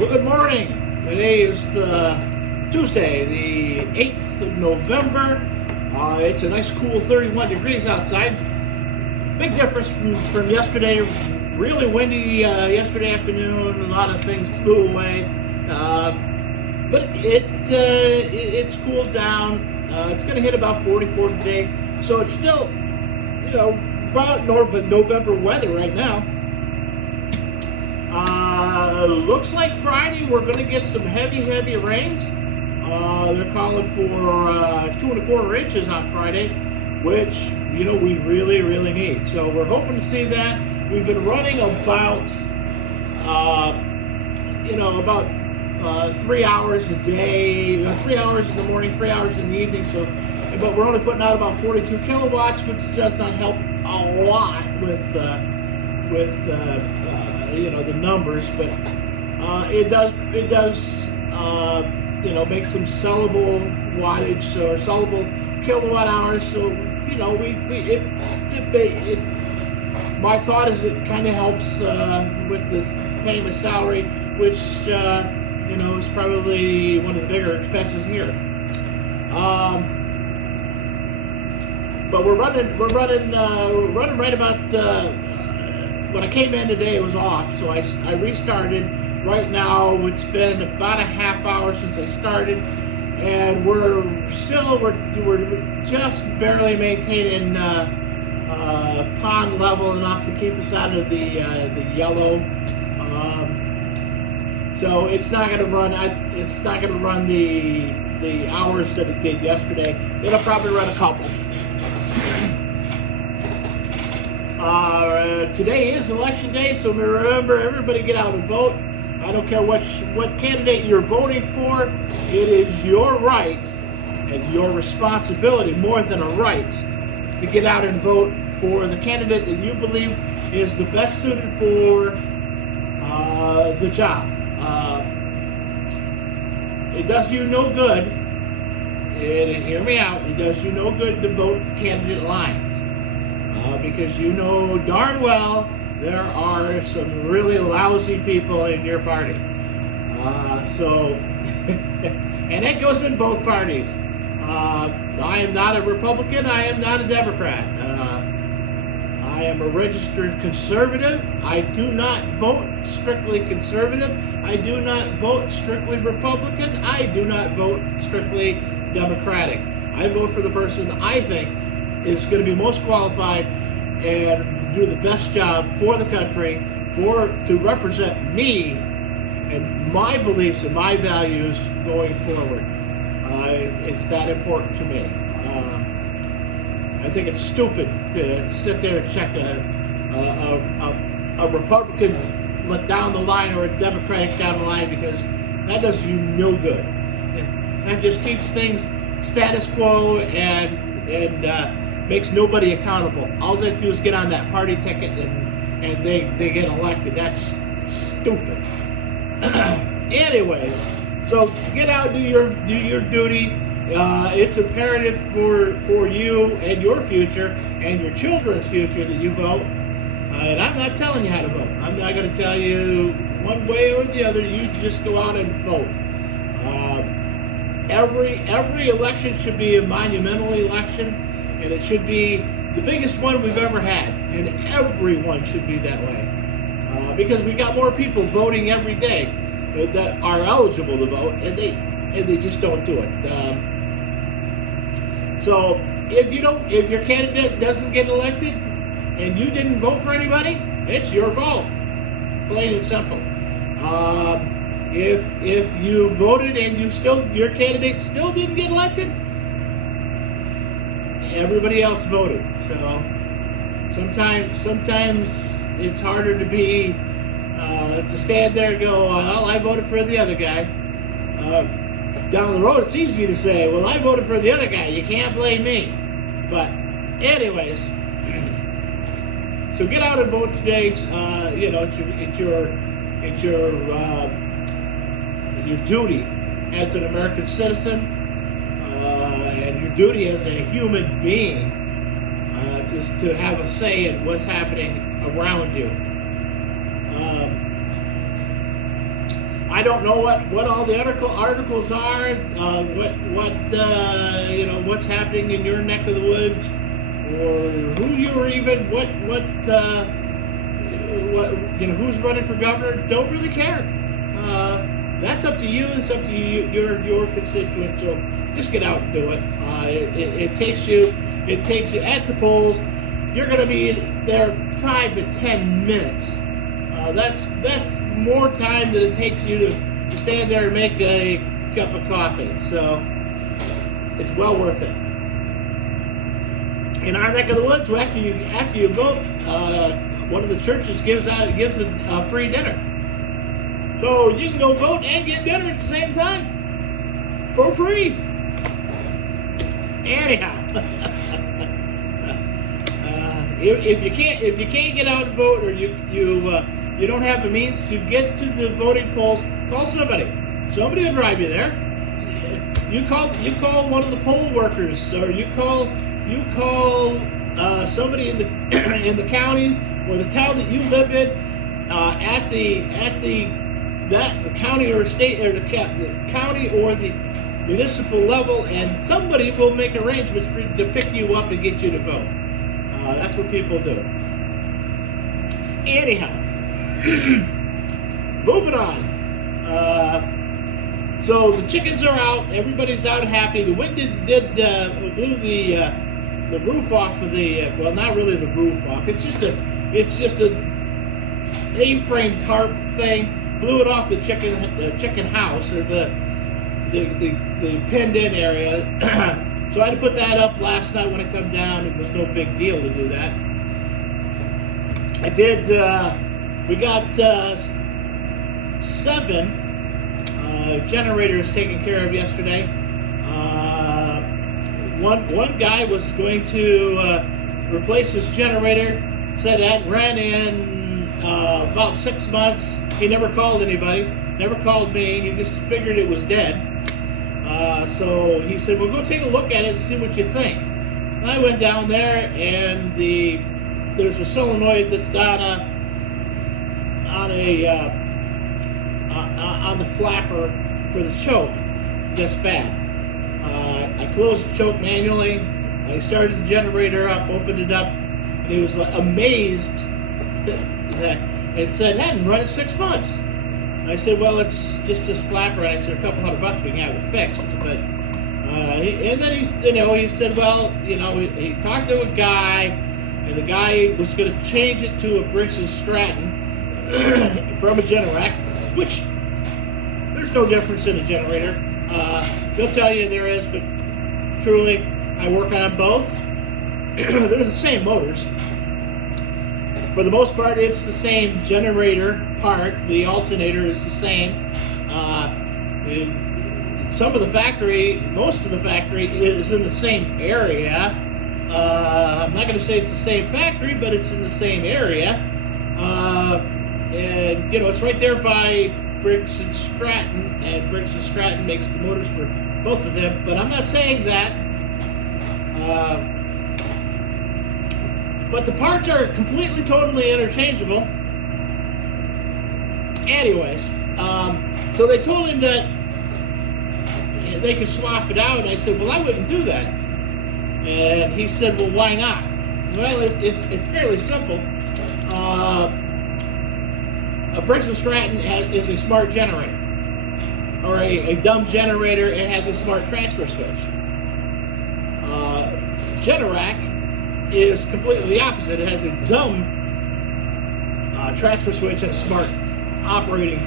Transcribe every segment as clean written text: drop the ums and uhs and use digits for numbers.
Well, good morning. Today is Tuesday, the 8th of November. It's a nice cool 31 degrees outside. Big difference from yesterday. Really windy yesterday afternoon. A lot of things blew away. But it's cooled down. It's going to hit about 44 today. So it's still, about November weather right now. Looks like Friday we're going to get some heavy rains. They're calling for 2¼ inches on Friday, which we really need. So we're hoping to see that. We've been running about 3 hours a day, 3 hours in the morning, 3 hours in the evening. So, but we're only putting out about 42 kilowatts, which does not help a lot with the numbers, but it does make some sellable wattage or sellable kilowatt hours. So my thought is it kind of helps with the paying my salary, which is probably one of the bigger expenses here. But we're running right about. When I came in today, it was off, so I restarted. Right now, it's been about a half hour since I started, and we're just barely maintaining pond level enough to keep us out of the yellow. So it's not going to run. It's not going to run the hours that it did yesterday. It'll probably run a couple. Today is election day, so remember, everybody get out and vote. I don't care what candidate you're voting for. It is your right and your responsibility, more than a right, to get out and vote for the candidate that you believe is the best suited for the job. It does you no good, and hear me out, it does you no good to vote candidate lines. Because darn well there are some really lousy people in your party. And that goes in both parties. I am not a Republican. I am not a Democrat. I am a registered conservative. I do not vote strictly conservative. I do not vote strictly Republican. I do not vote strictly Democratic. I vote for the person I think is going to be most qualified and do the best job for the country, to represent me and my beliefs and my values going forward. It's that important to me. I think it's stupid to sit there and check a Republican down the line or a Democratic down the line, because that does you no good. That just keeps things status quo and makes nobody accountable. All they do is get on that party ticket and they get elected. That's stupid. Anyways, so get out, do your duty. It's imperative for you and your future and your children's future that you vote. And I'm not telling you how to vote. I'm not going to tell you one way or the other. You just go out and vote. Every election should be a monumental election. And it should be the biggest one we've ever had, and everyone should be that way, because we got more people voting every day that are eligible to vote, and they just don't do it. So if your candidate doesn't get elected, and you didn't vote for anybody, it's your fault, plain and simple. If you voted and your candidate still didn't get elected, everybody else voted. So sometimes it's harder to be to stand there and go, well, I voted for the other guy. Down the road, it's easy to say, well, I voted for the other guy. You can't blame me. But anyways, so get out and vote today. It's your duty as an American citizen. And your duty as a human being just to have a say in what's happening around you. I don't know what all the articles are, what's happening in your neck of the woods, or who you're even who's running for governor. Don't really care. That's up to you. It's up to you, your constituent. So just get out and do it. It takes you at the polls. You're going to be there 5 to 10 minutes. That's more time than it takes you to stand there and make a cup of coffee. So it's well worth it. In our neck of the woods, after you vote, one of the churches gives a free dinner. So you can go vote and get dinner at the same time for free. Anyhow, if you can't get out and vote, or you don't have the means to get to the voting polls, call somebody. Somebody will drive you there. You call one of the poll workers, or you call somebody in the county or the town that you live in, at the county or state, or the county or the municipal level, and somebody will make arrangements to pick you up and get you to vote. That's what people do. Anyhow, moving on. So the chickens are out. Everybody's out happy. The wind blew the roof off of the. Well, not really the roof off. It's just a A-frame tarp thing. Blew it off the chicken house, or the pinned-in area. So I had to put that up last night when I come down. It was no big deal to do that. I did. We got 7 generators taken care of yesterday. One guy was going to replace his generator. Said that ran in about 6 months. He never called anybody. Never called me. He just figured it was dead. So he said, "Well, go take a look at it and see what you think." And I went down there, and there's a solenoid that's on the flapper for the choke. That's bad. I closed the choke manually. I started the generator up, opened it up, and he was amazed that it said it hadn't run in 6 months. I said, "Well, it's just this flapper." And I said, $200 we can have it fixed. But and then he said, "Well, he talked to a guy, and the guy was going to change it to a Briggs & Stratton from a Generac, which there's no difference in a generator. They'll tell you there is, but truly, I work on both. They're the same motors. For the most part, it's the same generator part. The alternator is the same. Most of the factory is in the same area. I'm not going to say it's the same factory, but it's in the same area. And it's right there by Briggs & Stratton, and Briggs & Stratton makes the motors for both of them. But I'm not saying that. But the parts are completely, totally interchangeable. Anyways, so they told him that they could swap it out. And I said, "Well, I wouldn't do that." And he said, "Well, why not?" Well, it's fairly simple. A Briggs & Stratton is a smart generator, or a dumb generator. It has a smart transfer switch. Generac is completely the opposite. It has a dumb transfer switch and a smart operating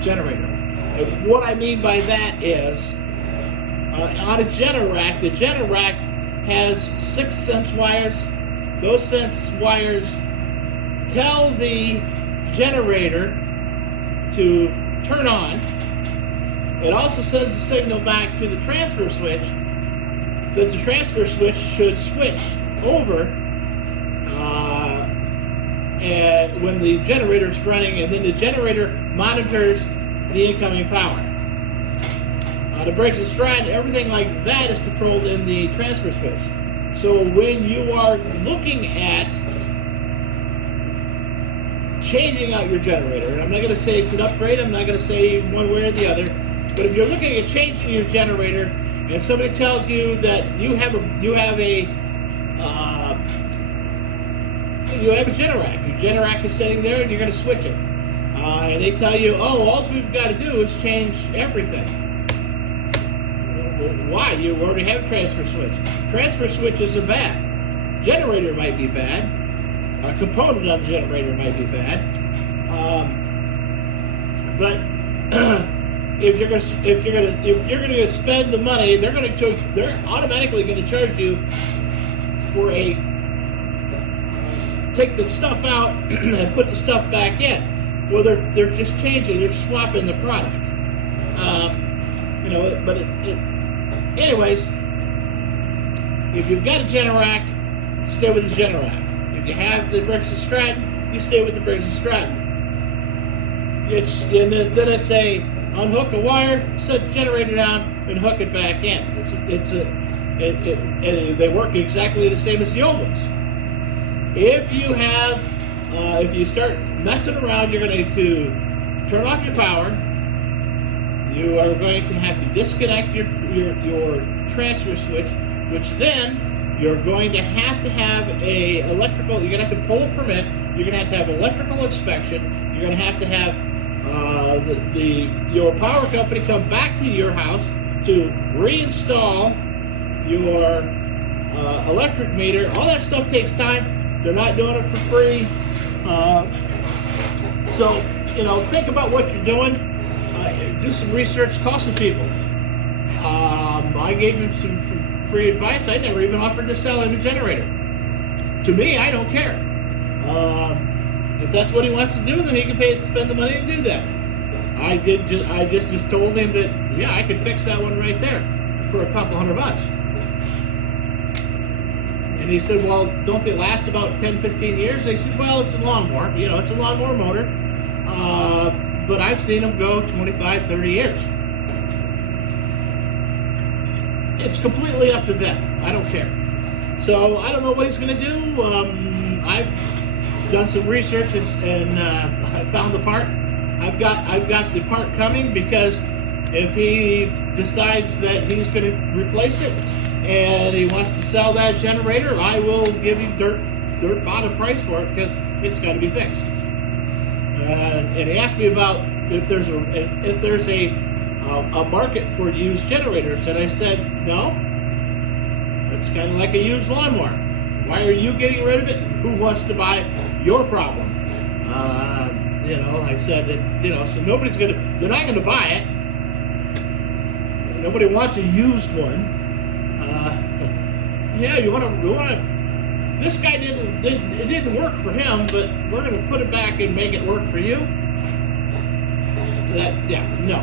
generator. And what I mean by that is, on a Generac, the Generac has 6 sense wires. Those sense wires tell the generator to turn on. It also sends a signal back to the transfer switch that the transfer switch should switch over and when the generator is running, and then the generator monitors the incoming power. The Briggs & Stratton, everything like that is controlled in the transfer switch. So when you are looking at changing out your generator, and I'm not going to say it's an upgrade, I'm not going to say one way or the other, but if you're looking at changing your generator, and somebody tells you that you have a Generac, your Generac is sitting there, and you're going to switch it, and they tell you, oh, all we've got to do is change everything. Why? You already have a transfer switch. Transfer switch isn't bad. Generator might be bad. A component of the generator might be bad. But if you're gonna spend the money, they're automatically going to charge you for take the stuff out and put the stuff back in. Well, they're just changing. They're swapping the product. Anyways, if you've got a Generac, stay with the Generac. If you have the Briggs & Stratton, you stay with the Briggs & Stratton. Then it's a unhook a wire, set the generator down, and hook it back in. They work exactly the same as the old ones. If you start messing around, you're going to turn off your power. You are going to have to disconnect your transfer switch, which then you're going to have a electrical. You're going to have to pull a permit. You're going to have electrical inspection. You're going to have your power company come back to your house to reinstall your electric meter. All that stuff takes time. They're not doing it for free. So think about what you're doing. Do some research. Call some people. I gave him some free advice. I never even offered to sell him a generator. To me, I don't care. If that's what he wants to do, then he can spend the money and do that. I just told him that, yeah, I could fix that one right there for a couple $100. And he said, well, don't they last about 10, 15 years? I said, well, it's a lawnmower. It's a lawnmower motor. But I've seen them go 25, 30 years. It's completely up to them. I don't care. So I don't know what he's going to do. I've done some research and I found the part. I've got the part coming, because if he decides that he's going to replace it and he wants to sell that generator, I will give him dirt bottom price for it, because it's got to be fixed. And he asked me about if there's a market for used generators, and I said no. It's kind of like a used lawnmower. Why are you getting rid of it? And who wants to buy your problem? I said that so they're not gonna buy it. Nobody wants a used one. Yeah, you want to. This guy it didn't work for him, but we're going to put it back and make it work for you. No.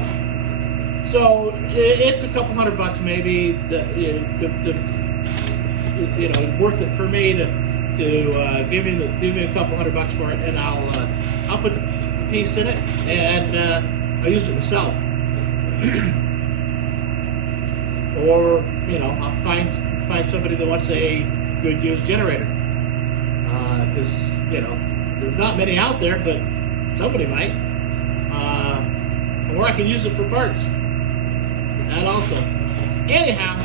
So it's a couple $100 maybe. Worth it for me to give me a couple $100 for it, and I'll put the piece in it, and I'll use it myself. Or I'll find somebody that wants a good used generator, because there's not many out there, but somebody might, or I can use it for parts. That also. Anyhow,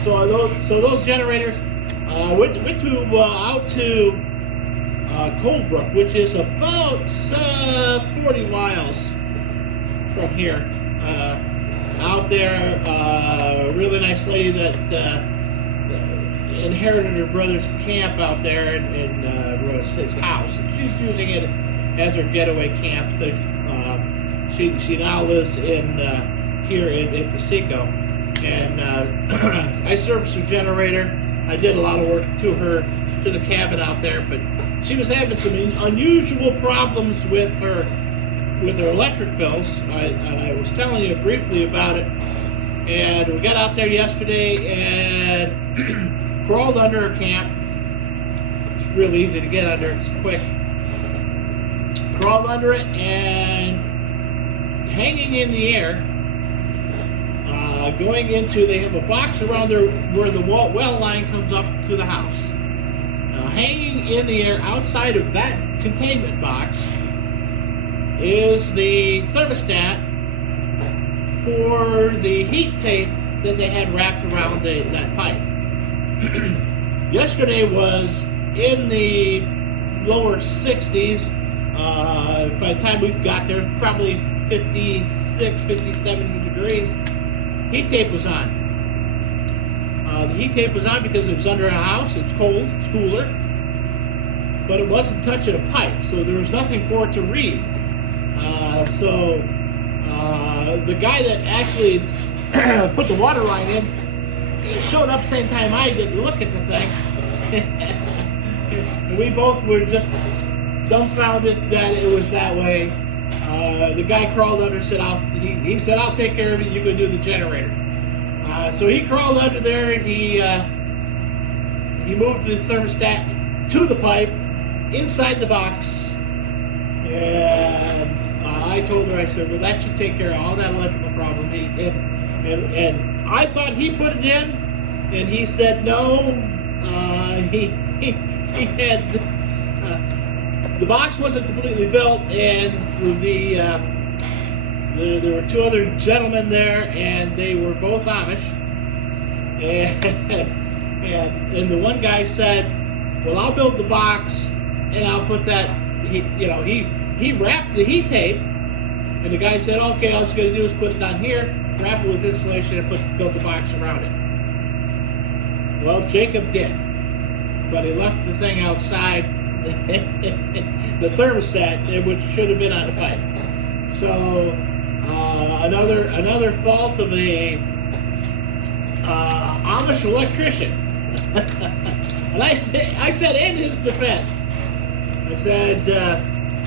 so those generators went out to Coldbrook, which is about 40 miles from here. Out there, a really nice lady that inherited her brother's camp out there in his house. She's using it as her getaway camp. She now lives here in Piseco, and I serviced her generator. I did a lot of work to the cabin out there, but she was having some unusual problems with her electric bills. I was telling you briefly about it, and we got out there yesterday and crawled under her camp. It's real easy to get under. It's quick. Crawled under it, and hanging in the air Going into, they have a box around there where the well line comes up to the house. Hanging in the air outside of that containment box is the thermostat for the heat tape that they had wrapped around that pipe. Yesterday was in the lower 60s. By the time we got there, probably 56, 57 degrees. Heat tape was on. The heat tape was on because it was under a house. It's cold, it's cooler, but it wasn't touching a pipe, so there was nothing for it to read. The guy that actually put the water line in, it showed up same time I did to look at the thing. And we both were just dumbfounded that it was that way. The guy crawled under and said, he said, I'll take care of it, you can do the generator. So he crawled under there and he moved the thermostat to the pipe inside the box. And I told her, I said, well, that should take care of all that electrical problem. And I thought he put it in, and he said no. He had the box wasn't completely built, and there were two other gentlemen there, and they were both Amish. And the one guy said, well, I'll build the box and I'll put that, he wrapped the heat tape, and the guy said, okay, all he's going to do is put it on here, wrap it with insulation, and build the box around it. Well, Jacob did, but he left the thing outside, the thermostat, which should have been on the pipe. So another fault of a Amish electrician. And I said in his defense, I said,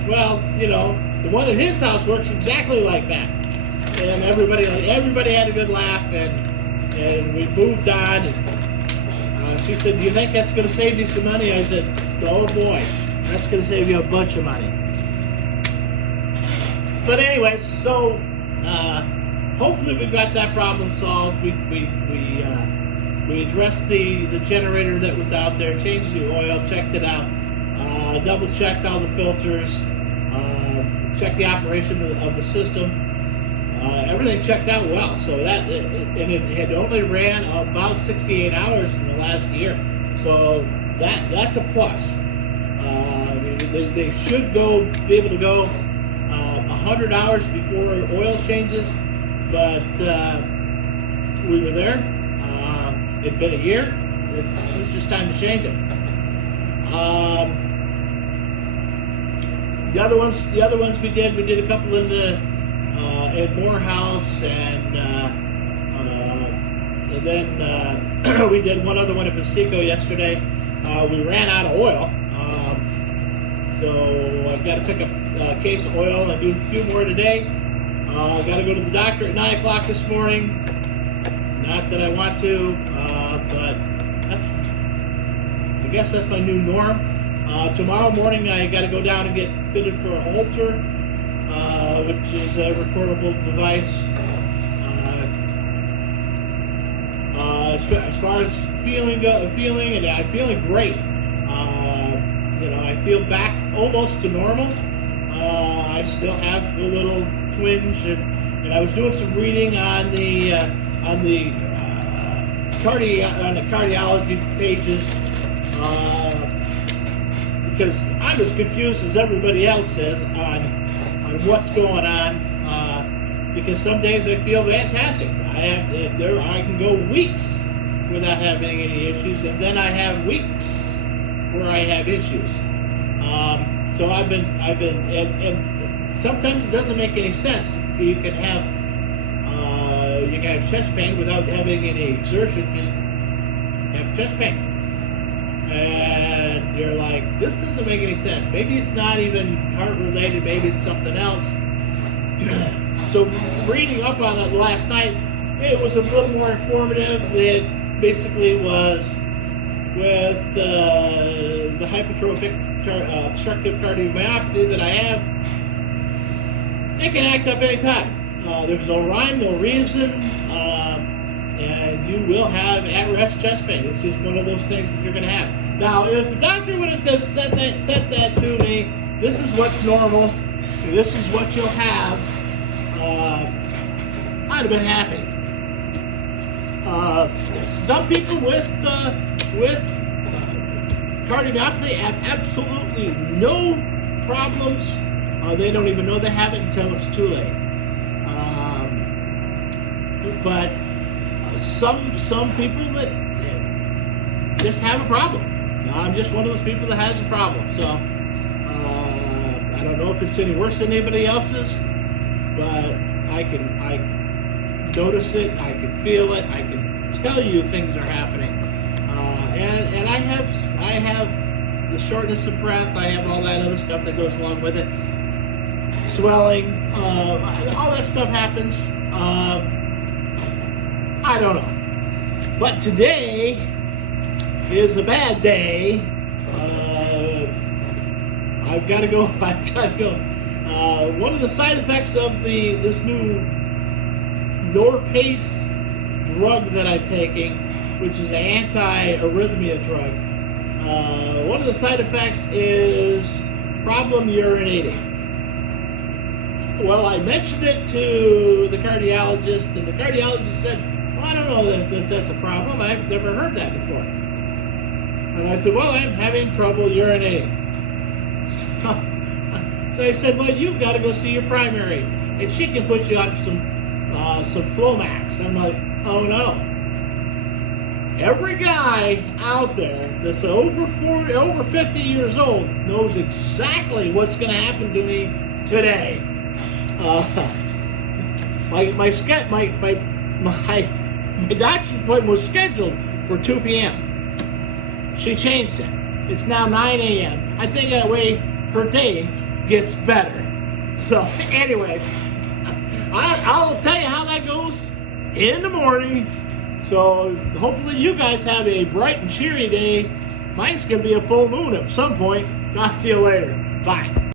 well, you know, the one at his house works exactly like that. And everybody had a good laugh, and we moved on. And she said, do you think that's going to save me some money? I said, oh boy, that's going to save you a bunch of money. But anyways, so hopefully we got that problem solved. We addressed the generator that was out there, changed the oil, checked it out, double checked all the filters, checked the operation of the system. Everything checked out well. So that it had only ran about 68 hours in the last year. So that's a plus. They should be able to go 100 hours before oil changes, but we were there. It'd been a year. It was just time to change it. The other ones we did a couple in Morehouse, and then we did one other one at Paseco yesterday. We ran out of oil. So I've got to pick up a case of oil and do a few more today. I've got to go to the doctor at 9 o'clock this morning. Not that I want to, but I guess that's my new norm. Tomorrow morning I got to go down and get fitted for a Holter, which is a recordable device. As far as feeling, and I'm feeling great. You know, I feel back almost to normal. I still have a little twinge, and I was doing some reading on the cardiology pages, because I'm as confused as everybody else is on what's going on. Because some days I feel fantastic. I can go weeks without having any issues, and then I have weeks where I have issues. So I've been, and sometimes it doesn't make any sense. You can have chest pain without having any exertion. Just have chest pain, and you're like, this doesn't make any sense. Maybe it's not even heart related. Maybe it's something else. So reading up on it last night, it was a little more informative. It basically was with the hypertrophic obstructive cardiomyopathy that I have. It can act up anytime. There's no rhyme, no reason. and you will have at-rest chest pain. It's just one of those things that you're going to have. Now, if the doctor would have said that to me, this is what's normal, this is what you'll have, I'd have been happy. Some people with cardiomyopathy have absolutely no problems. They don't even know they have it until it's too late. But some people that just have a problem. I'm just one of those people that has a problem. So I don't know if it's any worse than anybody else's, but I notice it, I can feel it, I can tell you things are happening, and I have the shortness of breath, I have all that other stuff that goes along with it, swelling, all that stuff happens. I don't know, but today is a bad day. I've got to go. One of the side effects of this new Norpace drug that I'm taking, which is an anti-arrhythmia drug, one of the side effects is problem urinating. Well, I mentioned it to the cardiologist, and the cardiologist said, well, I don't know that that's a problem. I've never heard that before. And I said, well, I'm having trouble urinating. So I said, well, you've got to go see your primary, and she can put you on some Flomax. I'm like, oh no. Every guy out there that's over 50 years old knows exactly what's going to happen to me today. My doctor's appointment was scheduled for 2 p.m. She changed it. It's now 9 a.m. I think that way her day gets better. So anyway, I'll tell you how that goes in the morning. So hopefully you guys have a bright and cheery day. Mine's going to be a full moon at some point. Talk to you later. Bye.